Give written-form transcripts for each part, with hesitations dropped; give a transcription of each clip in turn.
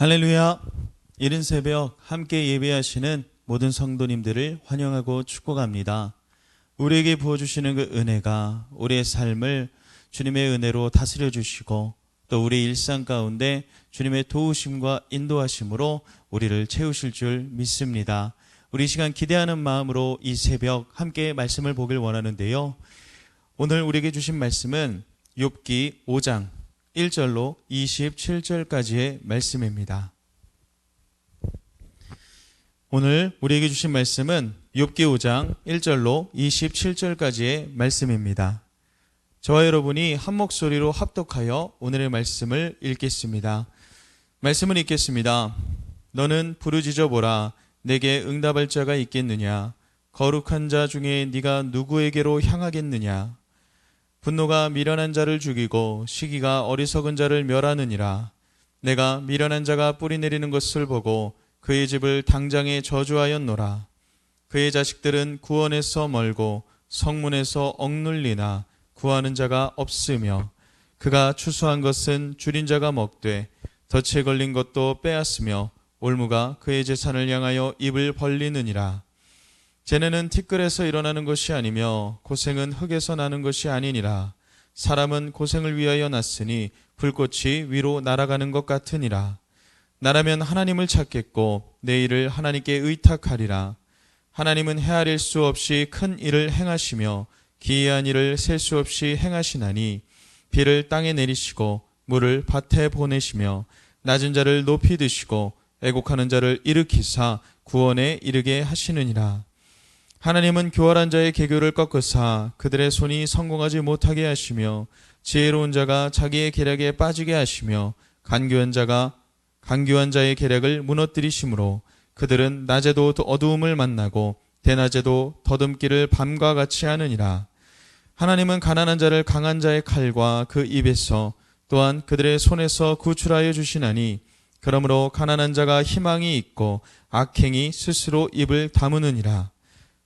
할렐루야. 이른 새벽 함께 예배하시는 모든 성도님들을 환영하고 축복합니다. 우리에게 부어주시는 그 은혜가 우리의 삶을 주님의 은혜로 다스려 주시고 또 우리 일상 가운데 주님의 도우심과 인도하심으로 우리를 채우실 줄 믿습니다. 우리 시간 기대하는 마음으로 이 새벽 함께 말씀을 보길 원하는데요. 오늘 우리에게 주신 말씀은 욥기 5장 1절로 27절까지의 말씀입니다. 오늘 우리에게 주신 말씀은 욥기 5장 1절로 27절까지의 말씀입니다. 저와 여러분이 한 목소리로 합독하여 오늘의 말씀을 읽겠습니다. 말씀을 읽겠습니다. 너는 부르짖어 보라. 내게 응답할 자가 있겠느냐? 거룩한 자 중에 네가 누구에게로 향하겠느냐? 분노가 미련한 자를 죽이고 시기가 어리석은 자를 멸하느니라. 내가 미련한 자가 뿌리 내리는 것을 보고 그의 집을 당장에 저주하였노라. 그의 자식들은 구원에서 멀고 성문에서 억눌리나 구하는 자가 없으며 그가 추수한 것은 줄인 자가 먹되 덫에 걸린 것도 빼앗으며 올무가 그의 재산을 향하여 입을 벌리느니라. 재능은 티끌에서 일어나는 것이 아니며 고생은 흙에서 나는 것이 아니니라. 사람은 고생을 위하여 났으니 불꽃이 위로 날아가는 것 같으니라. 나라면 하나님을 찾겠고 내 일을 하나님께 의탁하리라. 하나님은 헤아릴 수 없이 큰 일을 행하시며 기이한 일을 셀 수 없이 행하시나니 비를 땅에 내리시고 물을 밭에 보내시며 낮은 자를 높이 드시고 애곡하는 자를 일으키사 구원에 이르게 하시느니라. 하나님은 교활한 자의 계교를 꺾으사 그들의 손이 성공하지 못하게 하시며 지혜로운 자가 자기의 계략에 빠지게 하시며 간교한 자의 계략을 무너뜨리심으로 그들은 낮에도 어두움을 만나고 대낮에도 더듬기를 밤과 같이 하느니라. 하나님은 가난한 자를 강한 자의 칼과 그 입에서 또한 그들의 손에서 구출하여 주시나니 그러므로 가난한 자가 희망이 있고 악행이 스스로 입을 다무느니라.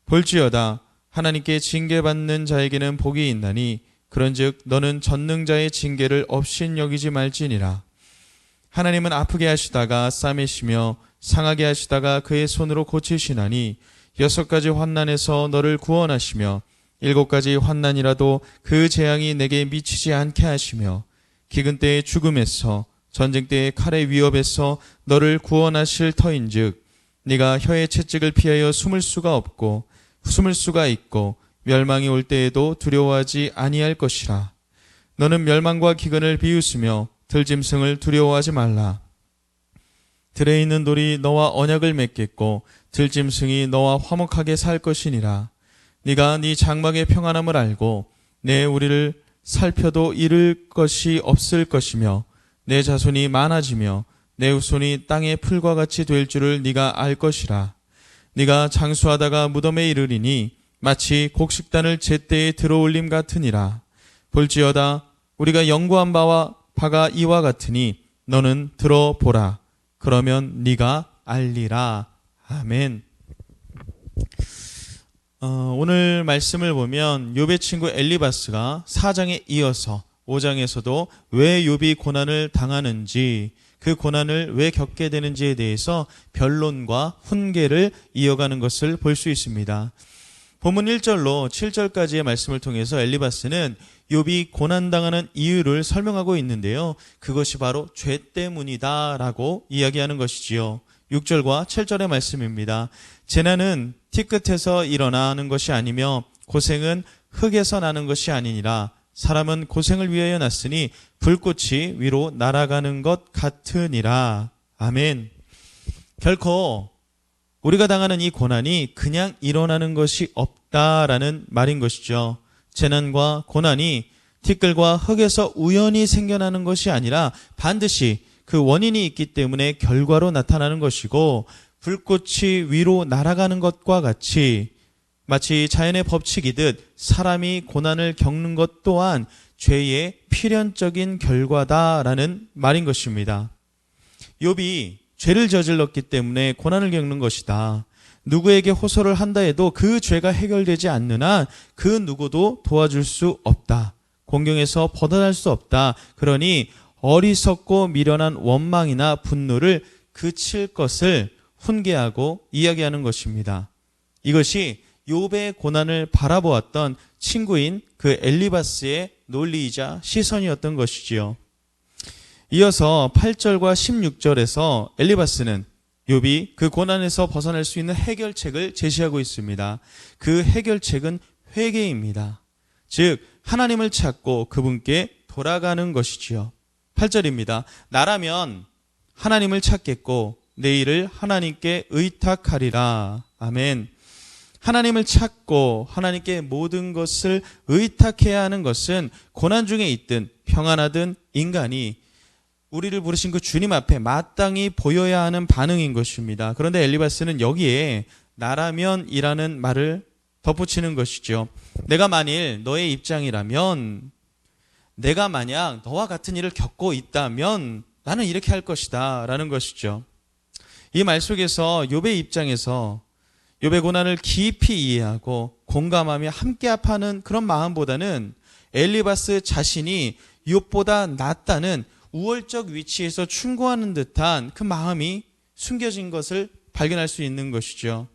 볼지어다 하나님께 징계받는 자에게는 복이 있나니 그런즉 너는 전능자의 징계를 업신여기지 말지니라. 하나님은 아프게 하시다가 싸매시며 상하게 하시다가 그의 손으로 고치시나니 6가지 환난에서 너를 구원하시며 7가지 환난이라도 그 재앙이 내게 미치지 않게 하시며 기근 때의 죽음에서 전쟁 때의 칼의 위협에서 너를 구원하실 터인즉 네가 혀의 채찍을 피하여 숨을 수가 있고 멸망이 올 때에도 두려워하지 아니할 것이라. 너는 멸망과 기근을 비웃으며 들짐승을 두려워하지 말라. 들에 있는 돌이 너와 언약을 맺겠고 들짐승이 너와 화목하게 살 것이니라. 네가 네 장막의 평안함을 알고 내 우리를 살펴도 잃을 것이 없을 것이며 내 자손이 많아지며 내 후손이 땅의 풀과 같이 될 줄을 네가 알 것이라. 네가 장수하다가 무덤에 이르리니 마치 곡식단을 제때에 들어올림 같으니라. 볼지어다 우리가 연구한 바가 이와 같으니 너는 들어보라. 그러면 네가 알리라. 아멘. 오늘 말씀을 보면 욥의 친구 엘리바스가 4장에 이어서 5장에서도 왜 욥이 고난을 당하는지 그 고난을 왜 겪게 되는지에 대해서 변론과 훈계를 이어가는 것을 볼 수 있습니다. 본문 1절로 7절까지의 말씀을 통해서 엘리바스는 욥이 고난당하는 이유를 설명하고 있는데요. 그것이 바로 죄 때문이다 라고 이야기하는 것이지요. 6절과 7절의 말씀입니다. 재난은 티끝에서 일어나는 것이 아니며 고생은 흙에서 나는 것이 아니니라. 사람은 고생을 위하여 났으니 불꽃이 위로 날아가는 것 같으니라. 아멘. 결코 우리가 당하는 이 고난이 그냥 일어나는 것이 없다라는 말인 것이죠. 재난과 고난이 티끌과 흙에서 우연히 생겨나는 것이 아니라 반드시 그 원인이 있기 때문에 결과로 나타나는 것이고 불꽃이 위로 날아가는 것과 같이 마치 자연의 법칙이듯 사람이 고난을 겪는 것 또한 죄의 필연적인 결과다라는 말인 것입니다. 욥이 죄를 저질렀기 때문에 고난을 겪는 것이다. 누구에게 호소를 한다 해도 그 죄가 해결되지 않는 한 그 누구도 도와줄 수 없다. 공경에서 벗어날 수 없다. 그러니 어리석고 미련한 원망이나 분노를 그칠 것을 훈계하고 이야기하는 것입니다. 이것이 욥의 고난을 바라보았던 친구인 그 엘리바스의 논리이자 시선이었던 것이지요. 이어서 8절과 16절에서 엘리바스는 욥이 그 고난에서 벗어날 수 있는 해결책을 제시하고 있습니다. 그 해결책은 회개입니다. 즉 하나님을 찾고 그분께 돌아가는 것이지요. 8절입니다. 나라면 하나님을 찾겠고 내 일을 하나님께 의탁하리라. 아멘. 하나님을 찾고 하나님께 모든 것을 의탁해야 하는 것은 고난 중에 있든 평안하든 인간이 우리를 부르신 그 주님 앞에 마땅히 보여야 하는 반응인 것입니다. 그런데 엘리바스는 여기에 나라면이라는 말을 덧붙이는 것이죠. 내가 만일 너의 입장이라면, 내가 만약 너와 같은 일을 겪고 있다면 나는 이렇게 할 것이다 라는 것이죠. 이 말 속에서 욥의 입장에서 욥의 고난을 깊이 이해하고 공감하며 함께 아파하는 그런 마음보다는 엘리바스 자신이 욥보다 낫다는 우월적 위치에서 충고하는 듯한 그 마음이 숨겨진 것을 발견할 수 있는 것이죠.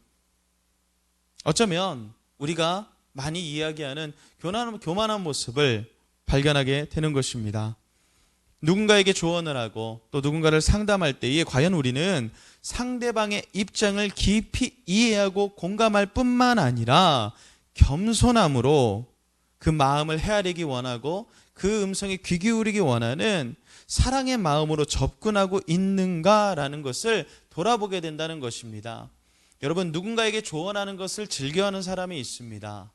어쩌면 우리가 많이 이야기하는 교만한 모습을 발견하게 되는 것입니다. 누군가에게 조언을 하고 또 누군가를 상담할 때에 과연 우리는 상대방의 입장을 깊이 이해하고 공감할 뿐만 아니라 겸손함으로 그 마음을 헤아리기 원하고 그 음성에 귀 기울이기 원하는 사랑의 마음으로 접근하고 있는가라는 것을 돌아보게 된다는 것입니다. 여러분, 누군가에게 조언하는 것을 즐겨하는 사람이 있습니다.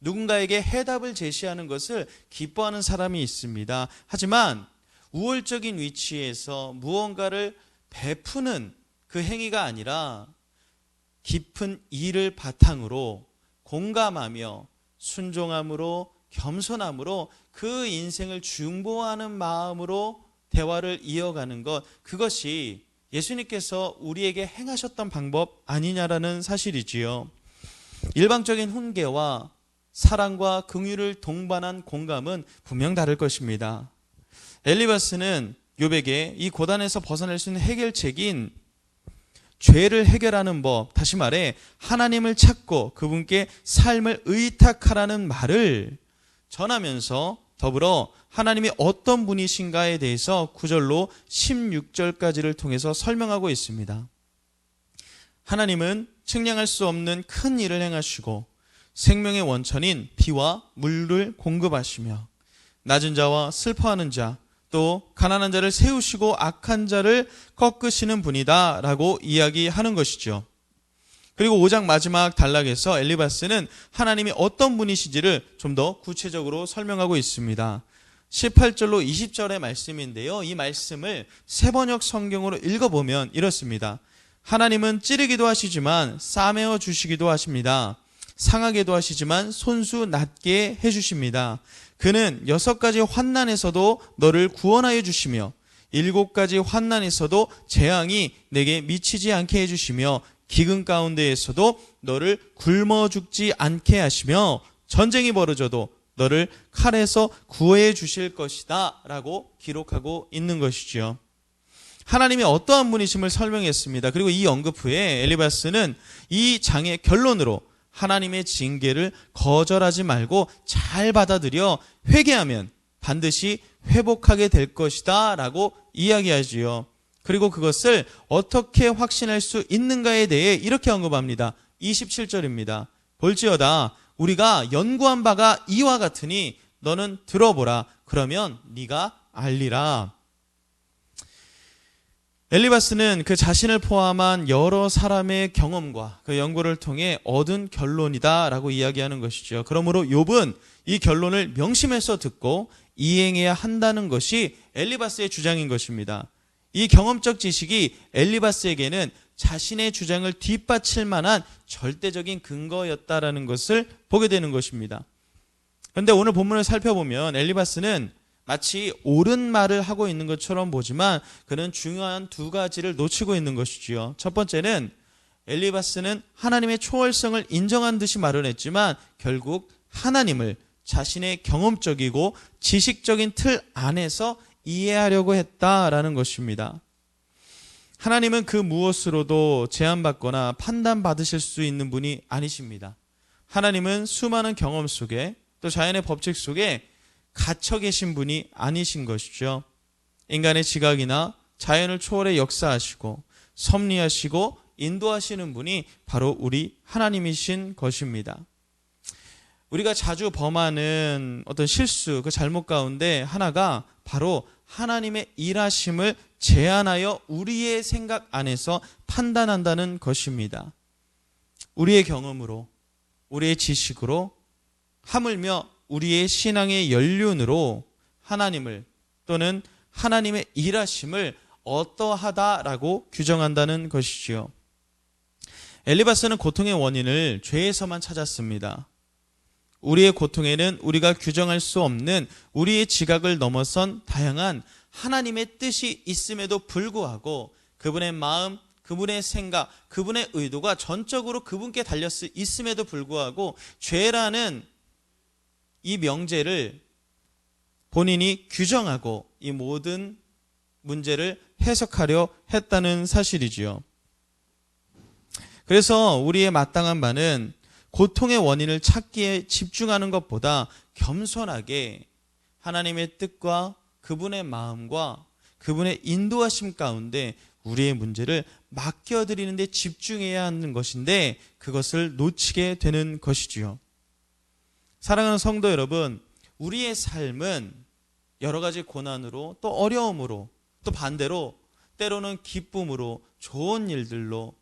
누군가에게 해답을 제시하는 것을 기뻐하는 사람이 있습니다. 하지만 우월적인 위치에서 무언가를 베푸는 그 행위가 아니라 깊은 이를 바탕으로 공감하며 순종함으로 겸손함으로 그 인생을 중보하는 마음으로 대화를 이어가는 것, 그것이 예수님께서 우리에게 행하셨던 방법 아니냐라는 사실이지요. 일방적인 훈계와 사랑과 긍휼을 동반한 공감은 분명 다를 것입니다. 엘리바스는 욥에게 이 고단에서 벗어날 수 있는 해결책인 죄를 해결하는 법, 다시 말해 하나님을 찾고 그분께 삶을 의탁하라는 말을 전하면서 더불어 하나님이 어떤 분이신가에 대해서 9절로 16절까지를 통해서 설명하고 있습니다. 하나님은 측량할 수 없는 큰 일을 행하시고 생명의 원천인 비와 물을 공급하시며 낮은 자와 슬퍼하는 자, 또 가난한 자를 세우시고 악한 자를 꺾으시는 분이다 라고 이야기하는 것이죠. 그리고 5장 마지막 단락에서 엘리바스는 하나님이 어떤 분이신지를 좀 더 구체적으로 설명하고 있습니다. 18절로 20절의 말씀인데요, 이 말씀을 세번역 성경으로 읽어보면 이렇습니다. 하나님은 찌르기도 하시지만 싸매어 주시기도 하십니다. 상하게도 하시지만 손수 낫게 해주십니다. 그는 6가지 환난에서도 너를 구원하여 주시며 7가지 환난에서도 재앙이 내게 미치지 않게 해주시며 기근 가운데에서도 너를 굶어 죽지 않게 하시며 전쟁이 벌어져도 너를 칼에서 구해 주실 것이다 라고 기록하고 있는 것이죠. 하나님이 어떠한 분이심을 설명했습니다. 그리고 이 언급 후에 엘리바스는 이 장의 결론으로 하나님의 징계를 거절하지 말고 잘 받아들여 회개하면 반드시 회복하게 될 것이다 라고 이야기하지요. 그리고 그것을 어떻게 확신할 수 있는가에 대해 이렇게 언급합니다. 27절입니다. 볼지어다 우리가 연구한 바가 이와 같으니 너는 들어보라. 그러면 네가 알리라. 엘리바스는 그 자신을 포함한 여러 사람의 경험과 그 연구를 통해 얻은 결론이다 라고 이야기하는 것이죠. 그러므로 욥은 이 결론을 명심해서 듣고 이행해야 한다는 것이 엘리바스의 주장인 것입니다. 이 경험적 지식이 엘리바스에게는 자신의 주장을 뒷받칠 만한 절대적인 근거였다라는 것을 보게 되는 것입니다. 그런데 오늘 본문을 살펴보면 엘리바스는 마치 옳은 말을 하고 있는 것처럼 보지만 그는 중요한 2가지를 놓치고 있는 것이지요. 첫 번째는 엘리바스는 하나님의 초월성을 인정한 듯이 말을 했지만 결국 하나님을 자신의 경험적이고 지식적인 틀 안에서 이해하려고 했다라는 것입니다. 하나님은 그 무엇으로도 제한받거나 판단받으실 수 있는 분이 아니십니다. 하나님은 수많은 경험 속에 또 자연의 법칙 속에 갇혀 계신 분이 아니신 것이죠. 인간의 지각이나 자연을 초월해 역사하시고 섭리하시고 인도하시는 분이 바로 우리 하나님이신 것입니다. 우리가 자주 범하는 어떤 실수, 그 잘못 가운데 하나가 바로 하나님의 일하심을 제한하여 우리의 생각 안에서 판단한다는 것입니다. 우리의 경험으로, 우리의 지식으로, 하물며 우리의 신앙의 연륜으로 하나님을 또는 하나님의 일하심을 어떠하다라고 규정한다는 것이지요. 엘리바스는 고통의 원인을 죄에서만 찾았습니다. 우리의 고통에는 우리가 규정할 수 없는 우리의 지각을 넘어선 다양한 하나님의 뜻이 있음에도 불구하고 그분의 마음, 그분의 생각, 그분의 의도가 전적으로 그분께 달려 있음에도 불구하고 죄라는 이 명제를 본인이 규정하고 이 모든 문제를 해석하려 했다는 사실이지요. 그래서 우리의 마땅한 바는 고통의 원인을 찾기에 집중하는 것보다 겸손하게 하나님의 뜻과 그분의 마음과 그분의 인도하심 가운데 우리의 문제를 맡겨드리는 데 집중해야 하는 것인데 그것을 놓치게 되는 것이지요. 사랑하는 성도 여러분, 우리의 삶은 여러 가지 고난으로 또 어려움으로 또 반대로 때로는 기쁨으로 좋은 일들로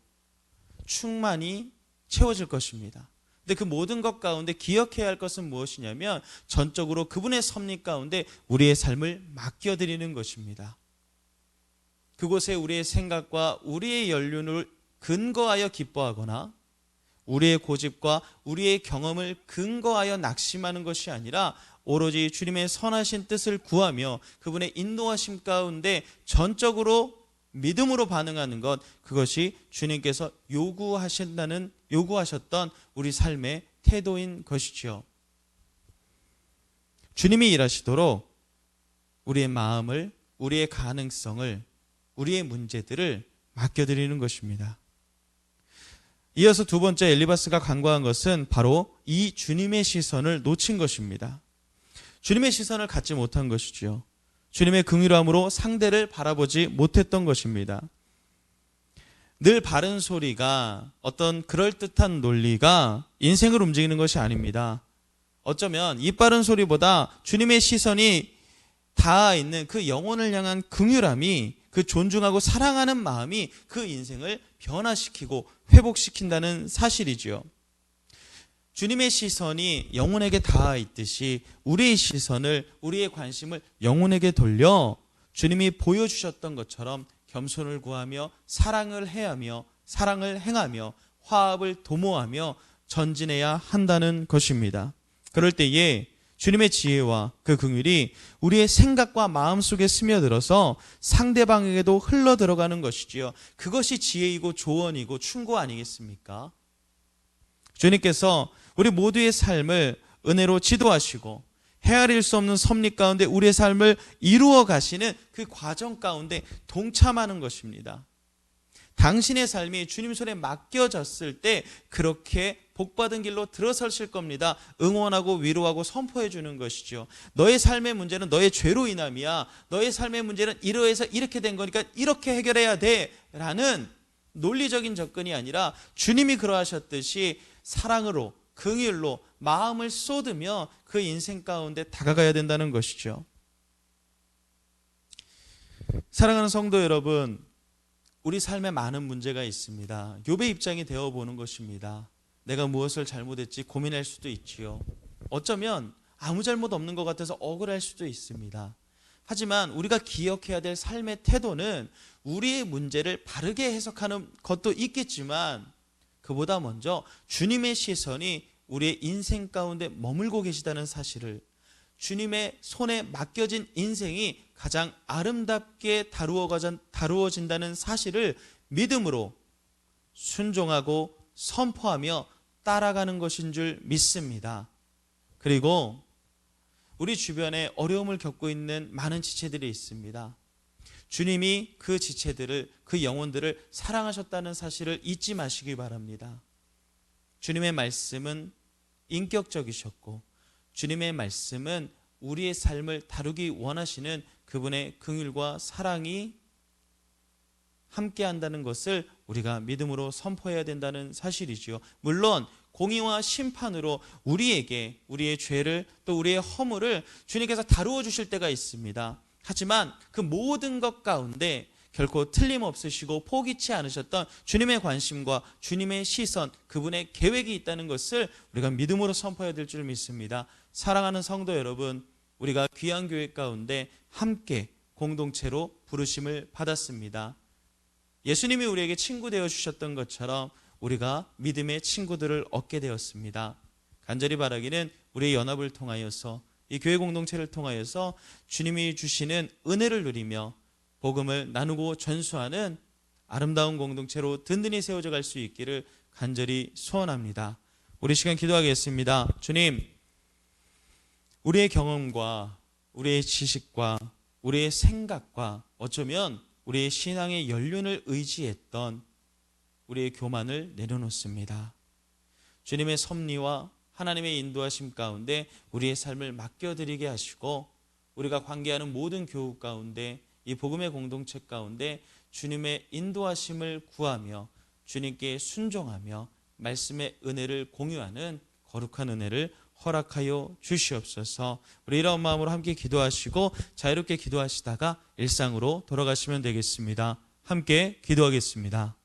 충만히 채워질 것입니다. 근데 그 모든 것 가운데 기억해야 할 것은 무엇이냐면 전적으로 그분의 섭리 가운데 우리의 삶을 맡겨드리는 것입니다. 그곳에 우리의 생각과 우리의 연륜을 근거하여 기뻐하거나 우리의 고집과 우리의 경험을 근거하여 낙심하는 것이 아니라 오로지 주님의 선하신 뜻을 구하며 그분의 인도하심 가운데 전적으로 믿음으로 반응하는 것, 그것이 주님께서 요구하셨던 우리 삶의 태도인 것이지요. 주님이 일하시도록 우리의 마음을, 우리의 가능성을, 우리의 문제들을 맡겨드리는 것입니다. 이어서 두 번째 엘리바스가 간과한 것은 바로 이 주님의 시선을 놓친 것입니다. 주님의 시선을 갖지 못한 것이지요. 주님의 긍휼함으로 상대를 바라보지 못했던 것입니다. 늘 바른 소리가 어떤 그럴듯한 논리가 인생을 움직이는 것이 아닙니다. 어쩌면 이 바른 소리보다 주님의 시선이 닿아 있는 그 영혼을 향한 긍휼함이, 그 존중하고 사랑하는 마음이 그 인생을 변화시키고 회복시킨다는 사실이지요. 주님의 시선이 영혼에게 닿아 있듯이 우리의 시선을, 우리의 관심을 영혼에게 돌려 주님이 보여주셨던 것처럼 겸손을 구하며 사랑을 행하며 화합을 도모하며 전진해야 한다는 것입니다. 그럴 때에 주님의 지혜와 그 긍휼이 우리의 생각과 마음 속에 스며들어서 상대방에게도 흘러 들어가는 것이지요. 그것이 지혜이고 조언이고 충고 아니겠습니까? 주님께서 우리 모두의 삶을 은혜로 지도하시고 헤아릴 수 없는 섭리 가운데 우리의 삶을 이루어 가시는 그 과정 가운데 동참하는 것입니다. 당신의 삶이 주님 손에 맡겨졌을 때 그렇게 복받은 길로 들어서실 겁니다. 응원하고 위로하고 선포해 주는 것이죠. 너의 삶의 문제는 너의 죄로 인함이야. 너의 삶의 문제는 이러해서 이렇게 된 거니까 이렇게 해결해야 돼 라는 논리적인 접근이 아니라 주님이 그러하셨듯이 사랑으로, 긍휼로 마음을 쏟으며 그 인생 가운데 다가가야 된다는 것이죠. 사랑하는 성도 여러분, 우리 삶에 많은 문제가 있습니다. 욥의 입장이 되어보는 것입니다. 내가 무엇을 잘못했지 고민할 수도 있지요. 어쩌면 아무 잘못 없는 것 같아서 억울할 수도 있습니다. 하지만 우리가 기억해야 될 삶의 태도는 우리의 문제를 바르게 해석하는 것도 있겠지만 그보다 먼저 주님의 시선이 우리의 인생 가운데 머물고 계시다는 사실을, 주님의 손에 맡겨진 인생이 가장 아름답게 다루어진다는 사실을 믿음으로 순종하고 선포하며 따라가는 것인 줄 믿습니다. 그리고 우리 주변에 어려움을 겪고 있는 많은 지체들이 있습니다. 주님이 그 지체들을, 그 영혼들을 사랑하셨다는 사실을 잊지 마시기 바랍니다. 주님의 말씀은 인격적이셨고 주님의 말씀은 우리의 삶을 다루기 원하시는 그분의 긍휼과 사랑이 함께한다는 것을 우리가 믿음으로 선포해야 된다는 사실이지요. 물론 공의와 심판으로 우리에게 우리의 죄를 또 우리의 허물을 주님께서 다루어 주실 때가 있습니다. 하지만 그 모든 것 가운데 결코 틀림없으시고 포기치 않으셨던 주님의 관심과 주님의 시선, 그분의 계획이 있다는 것을 우리가 믿음으로 선포해야 될 줄 믿습니다. 사랑하는 성도 여러분, 우리가 귀한 교회 가운데 함께 공동체로 부르심을 받았습니다. 예수님이 우리에게 친구 되어 주셨던 것처럼 우리가 믿음의 친구들을 얻게 되었습니다. 간절히 바라기는 우리의 연합을 통하여서, 이 교회 공동체를 통하여서 주님이 주시는 은혜를 누리며 복음을 나누고 전수하는 아름다운 공동체로 든든히 세워져 갈 수 있기를 간절히 소원합니다. 우리 시간 기도하겠습니다. 주님, 우리의 경험과 우리의 지식과 우리의 생각과 어쩌면 우리의 신앙의 연륜을 의지했던 우리의 교만을 내려놓습니다. 주님의 섭리와 하나님의 인도하심 가운데 우리의 삶을 맡겨드리게 하시고, 우리가 관계하는 모든 교우 가운데, 이 복음의 공동체 가운데 주님의 인도하심을 구하며 주님께 순종하며 말씀의 은혜를 공유하는 거룩한 은혜를 허락하여 주시옵소서. 우리 이런 마음으로 함께 기도하시고 자유롭게 기도하시다가 일상으로 돌아가시면 되겠습니다. 함께 기도하겠습니다.